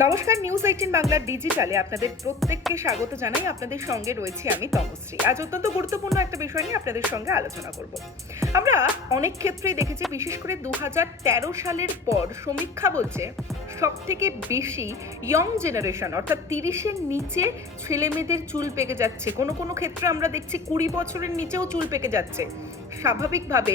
নমস্কার, নিউজ 18 বাংলার ডিজিটালে আপনাদের প্রত্যেককে স্বাগত জানাই। আপনাদের সঙ্গে রয়েছি আমি তমশ্রী। আজ অত্যন্ত গুরুত্বপূর্ণ একটা বিষয় নিয়ে আপনাদের সঙ্গে আলোচনা করব। আমরা অনেক ক্ষেত্রেই দেখেছি, বিশেষ করে 2013 সালের পর সমীক্ষা বলছে সব থেকে বেশি ইয়ং জেনারেশন অর্থাৎ 30-এর নিচে ছেলে মেয়েদের চুল পেকে যাচ্ছে। কোনো কোনো ক্ষেত্রে আমরা দেখছি 20 বছরের নিচেও চুল পেকে যাচ্ছে। স্বাভাবিকভাবে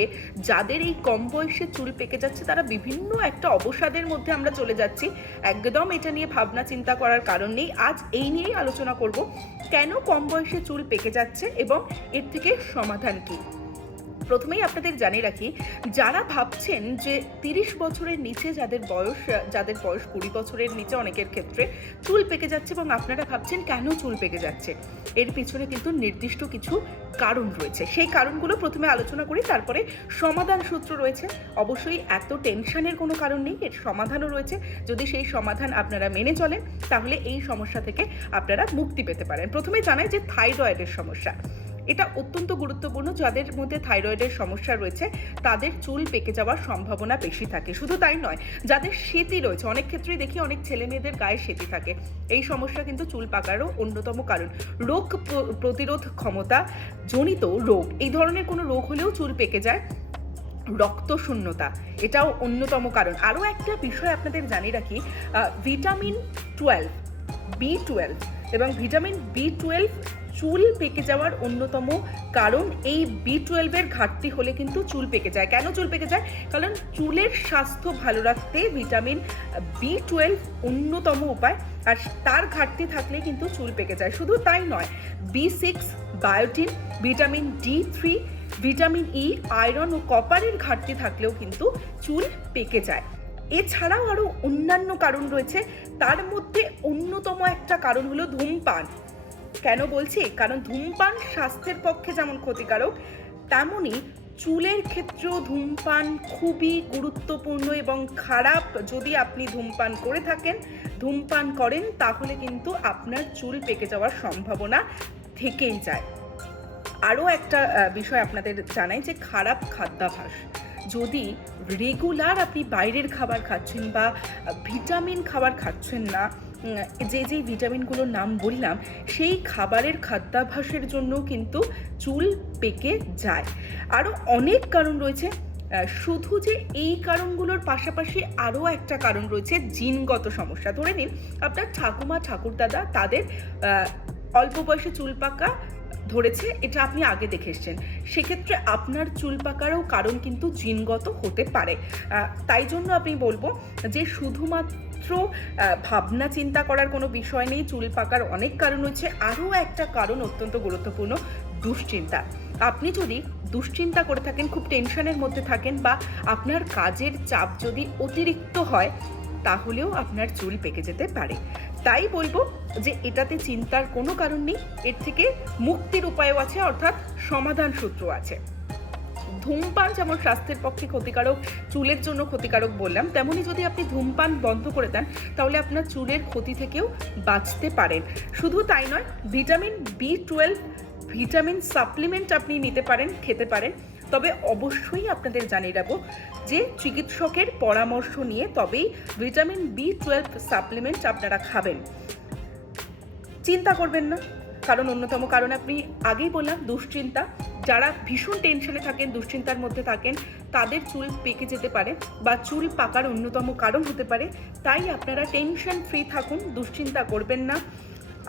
যাদের এই কম বয়সে চুল পেকে যাচ্ছে তারা বিভিন্ন একটা অবসাদের মধ্যে আমরা চলে যাচ্ছি। একদম এটা নিয়ে ভাবনা চিন্তা করার কারণ নেই। আজ এই নিয়েই আলোচনা করব, কেন কম বয়সে চুল পেকে যাচ্ছে এবং এর থেকে সমাধান কি। প্রথমেই আপনাদের জানিয়ে রাখি, যারা ভাবছেন যে 30 বছরের নিচে যাদের বয়স 20 বছরের নিচে অনেকের ক্ষেত্রে চুল পেকে যাচ্ছে এবং আপনারা ভাবছেন কেন চুল পেকে যাচ্ছে, এর পিছনে কিন্তু নির্দিষ্ট কিছু কারণ রয়েছে। সেই কারণগুলো প্রথমে আলোচনা করি, তারপরে সমাধান সূত্র রয়েছে। অবশ্যই এত টেনশনের কোনো কারণ নেই, এর সমাধানও রয়েছে। যদি সেই সমাধান আপনারা মেনে চলেন তাহলে এই সমস্যা থেকে আপনারা মুক্তি পেতে পারেন। প্রথমে জানাই যে থাইরয়েডের সমস্যা, এটা অত্যন্ত গুরুত্বপূর্ণ। যাদের মধ্যে থাইরয়েডের সমস্যা রয়েছে তাদের চুল পেকে যাওয়ার সম্ভাবনা বেশি থাকে। শুধু তাই নয়, যাদের সেতি রয়েছে, অনেক ক্ষেত্রেই দেখি অনেক ছেলে মেয়েদের গায়ে সেতি থাকে, এই সমস্যা কিন্তু চুল পাকারও অন্যতম কারণ। রোগ প্রতিরোধ ক্ষমতা জনিত রোগ, এই ধরনের কোনো রোগ হলেও চুল পেকে যায়। রক্ত শূন্যতা, এটাও অন্যতম কারণ। আরও একটা বিষয় আপনাদের জানিয়ে রাখি, ভিটামিন 12, B12 এবং ভিটামিন B12 চুল পেকে যাওয়ার অন্যতম কারণ। এই B12 এর ঘাটতি হলে কিন্তু চুল পেকে যায়। কেন চুল পেকে যায়? কারণ চুলের স্বাস্থ্য ভালো রাখতে ভিটামিন B12 অন্যতম উপায়, আর তার ঘাটতি থাকলে কিন্তু চুল পেকে যায়। শুধু তাই নয়, B6, biotin, vitamin D3, vitamin E, iron ও কপারের ঘাটতি থাকলেও কিন্তু চুল পেকে যায়। এছাড়াও আরও অন্যান্য কারণ রয়েছে, তার মধ্যে অন্যতম একটা কারণ হলো ধূমপান। কেন বলছি? কারণ ধূমপান স্বাস্থ্যের পক্ষে যেমন ক্ষতিকারক, তেমনি চুলের ক্ষেত্রেও ধূমপান খুবই গুরুত্বপূর্ণ এবং খারাপ। যদি আপনি ধূমপান করে থাকেন, ধূমপান করেন, তাহলে কিন্তু আপনার চুল পেকে যাওয়ার সম্ভাবনা থেকেই যায়। আরও একটা বিষয় আপনাদের জানাই যে খারাপ খাদ্যাভ্যাস। যদি রেগুলার আপনি বাইরের খাবার খাচ্ছেন বা ভিটামিন খাবার খাচ্ছেন না, যে ভিটামিনগুলোর নাম বললাম, সেই খাবারের খাদ্যাভ্যাসের জন্য কিন্তু চুল পেকে যায়। আরও অনেক কারণ রয়েছে। শুধু যে এই কারণগুলোর পাশাপাশি আরও একটা কারণ রয়েছে, জিনগত সমস্যা। ধরে নিন আপনার ঠাকুমা ঠাকুরদাদা, তাদের অল্প বয়সে চুল পাকা ধরেছে, এটা আপনি আগে দেখে এসছেন, সেক্ষেত্রে আপনার চুল পাকারও কারণ কিন্তু জিনগত হতে পারে। তাই জন্য আমি বলবো যে শুধুমাত্র ভাবনা চিন্তা করার কোনো বিষয় নেই, চুল পাকার অনেক কারণ রয়েছে। আরও একটা কারণ অত্যন্ত গুরুত্বপূর্ণ, দুশ্চিন্তা। আপনি যদি দুশ্চিন্তা করে থাকেন, খুব টেনশনের মধ্যে থাকেন, বা আপনার কাজের চাপ যদি অতিরিক্ত হয়, তাহলেও আপনার চুল পেকে যেতে পারে। তাই বলবো যে এটাতে চিন্তার কোনো কারণ নেই, এর থেকে মুক্তির উপায়ও আছে, অর্থাৎ সমাধান সূত্র আছে। ধূমপান যেমন স্বাস্থ্যের পক্ষে ক্ষতিকারক, চুলের জন্য ক্ষতিকারক বললাম, তেমনি যদি আপনি ধূমপান বন্ধ করে দেন তাহলে আপনার চুলের ক্ষতি থেকেও বাঁচতে পারেন। শুধু তাই নয়, ভিটামিন B12 ভিটামিন সাপ্লিমেন্ট আপনি নিতে পারেন, খেতে পারেন। তবে অবশ্যই আপনাদের জানিয়ে রাখবো যে চিকিৎসকের পরামর্শ নিয়ে তবেই ভিটামিন B12 সাপ্লিমেন্ট আপনারা খাবেন। চিন্তা করবেন না, কারণ অন্যতম কারণ আপনি আগেই বললাম, দুশ্চিন্তা। যারা ভীষণ টেনশনে থাকেন, দুশ্চিন্তার মধ্যে থাকেন, তাদের চুল পেকে যেতে পারে বা চুল পাকার অন্যতম কারণ হতে পারে। তাই আপনারা টেনশন ফ্রি থাকুন, দুশ্চিন্তা করবেন না।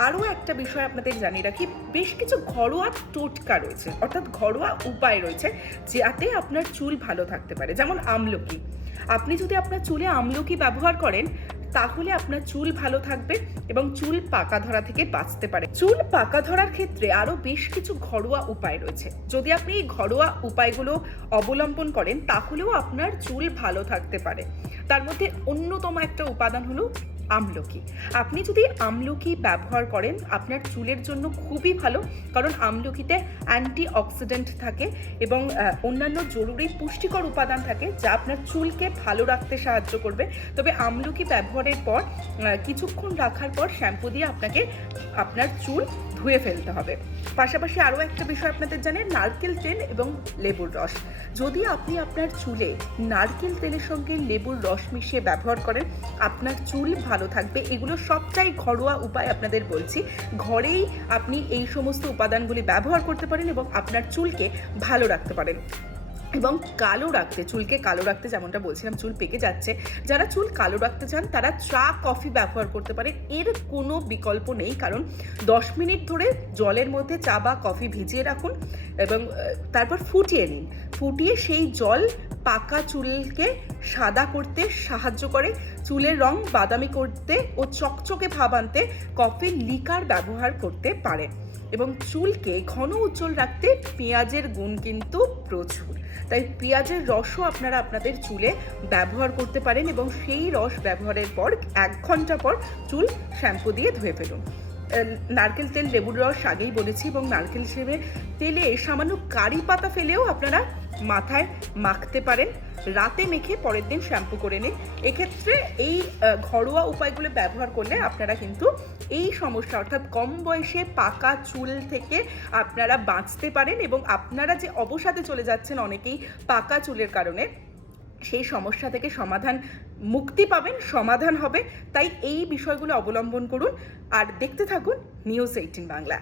আরও একটা বিষয় আপনাদের জানিয়ে রাখি, বেশ কিছু ঘরোয়া টোটকা রয়েছে, অর্থাৎ ঘরোয়া উপায় রয়েছে যাতে আপনার চুল ভালো থাকতে পারে। যেমন আমলকি। আপনি যদি আপনার চুলে আমলকি ব্যবহার করেন তাহলে আপনার চুল ভালো থাকবে এবং চুল পাকা ধরা থেকে বাঁচতে পারে। চুল পাকা ধরার ক্ষেত্রে আরও বেশ কিছু ঘরোয়া উপায় রয়েছে। যদি আপনি এই ঘরোয়া উপায়গুলো অবলম্বন করেন তাহলেও আপনার চুল ভালো থাকতে পারে। তার মধ্যে অন্যতম একটা উপাদান হলো আমলকি। আপনি যদি আমলকি ব্যবহার করেন আপনার চুলের জন্য খুবই ভালো, কারণ আমলকিতে অ্যান্টিঅক্সিডেন্ট থাকে এবং অন্যান্য জরুরি পুষ্টিকর উপাদান থাকে যা আপনার চুলকে ভালো রাখতে সাহায্য করবে। তবে আমলকি ব্যবহারের পর কিছুক্ষণ রাখার পর শ্যাম্পু দিয়ে আপনাকে আপনার চুল ধুয়ে ফেলতে হবে। পাশাপাশি আরও একটা বিষয় আপনাদের জানেন, নারকেল তেল এবং লেবুর রস। যদি আপনি আপনার চুলে নারকেল তেলের সঙ্গে লেবুর রস মিশিয়ে ব্যবহার করেন আপনার চুল ভালো ভালো থাকবে। এগুলো সবটাই ঘরোয়া উপায় আপনাদের বলছি। ঘরেই আপনি এই সমস্ত উপাদানগুলি ব্যবহার করতে পারেন এবং আপনার চুলকে ভালো রাখতে পারেন। এবং চুলকে কালো রাখতে যেমনটা বলছিলাম, চুল পেকে যাচ্ছে, যারা চুল কালো রাখতে চান তারা চা কফি ব্যবহার করতে পারেন। এর কোনো বিকল্প নেই, কারণ 10 মিনিট ধরে জলের মধ্যে চা বা কফি ভিজিয়ে রাখুন এবং তারপর ফুটিয়ে সেই জল পাকা চুলকে সাদা করতে সাহায্য করে, চুলের রং বাদামি করতে ও চকচকে ভাব আনতে কফির লিকার ব্যবহার করতে পারেন। এবং চুলকে ঘন উজ্জ্বল রাখতে পেঁয়াজের গুণ কিন্তু প্রচুর, তাই পেঁয়াজের রসও আপনারা আপনাদের চুলে ব্যবহার করতে পারেন এবং সেই রস ব্যবহারের পর 1 ঘন্টা পর চুল শ্যাম্পু দিয়ে ধুয়ে ফেলুন। নারকেল তেল, লেবুর রস আগেই বলেছি, এবং নারকেল তেলে সামান্য কারি পাতা ফেলেও আপনারা মাথায় মাখতে পারেন, রাতে মেখে পরের দিন শ্যাম্পু করে নিন। এক্ষেত্রে এই ঘরোয়া উপায়গুলো ব্যবহার করলে আপনারা কিন্তু এই সমস্যা, অর্থাৎ কম বয়সে পাকা চুল থেকে আপনারা বাঁচতে পারেন এবং আপনারা যে অবসাদে চলে যাচ্ছেন অনেকেই পাকা চুলের কারণে, সেই সমস্যা থেকে মুক্তি পাবেন, সমাধান হবে। তাই এই বিষয়গুলো অবলম্বন করুন আর দেখতে থাকুন নিউজ 18 বাংলা।